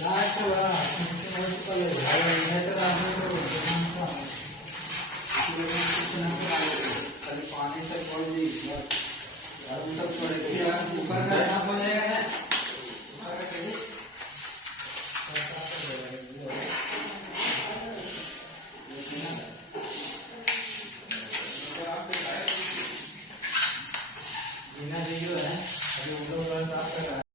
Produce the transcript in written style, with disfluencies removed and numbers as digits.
लास्ट वाला municipal letter आने को कुछ ना खाली पानी से छोड़ दी यार, तक छोड़ दिया ऊपर का